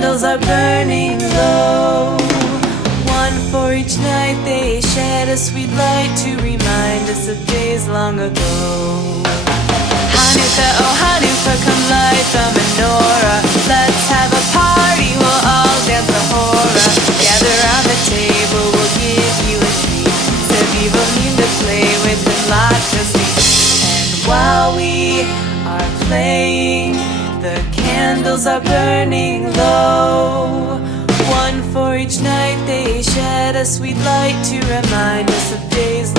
candles are burning low. One for each night they shed a sweet light to remind us of days long ago. Hanukkah, oh Hanukkah, come light the menorah. Let's have a party, we'll all dance the hora. Gather around the table, we'll give you a treat. Sevivo need to play with and lots of sweets. And while we are playing, the candles are burning low. One for each night they shed a sweet light to remind us of days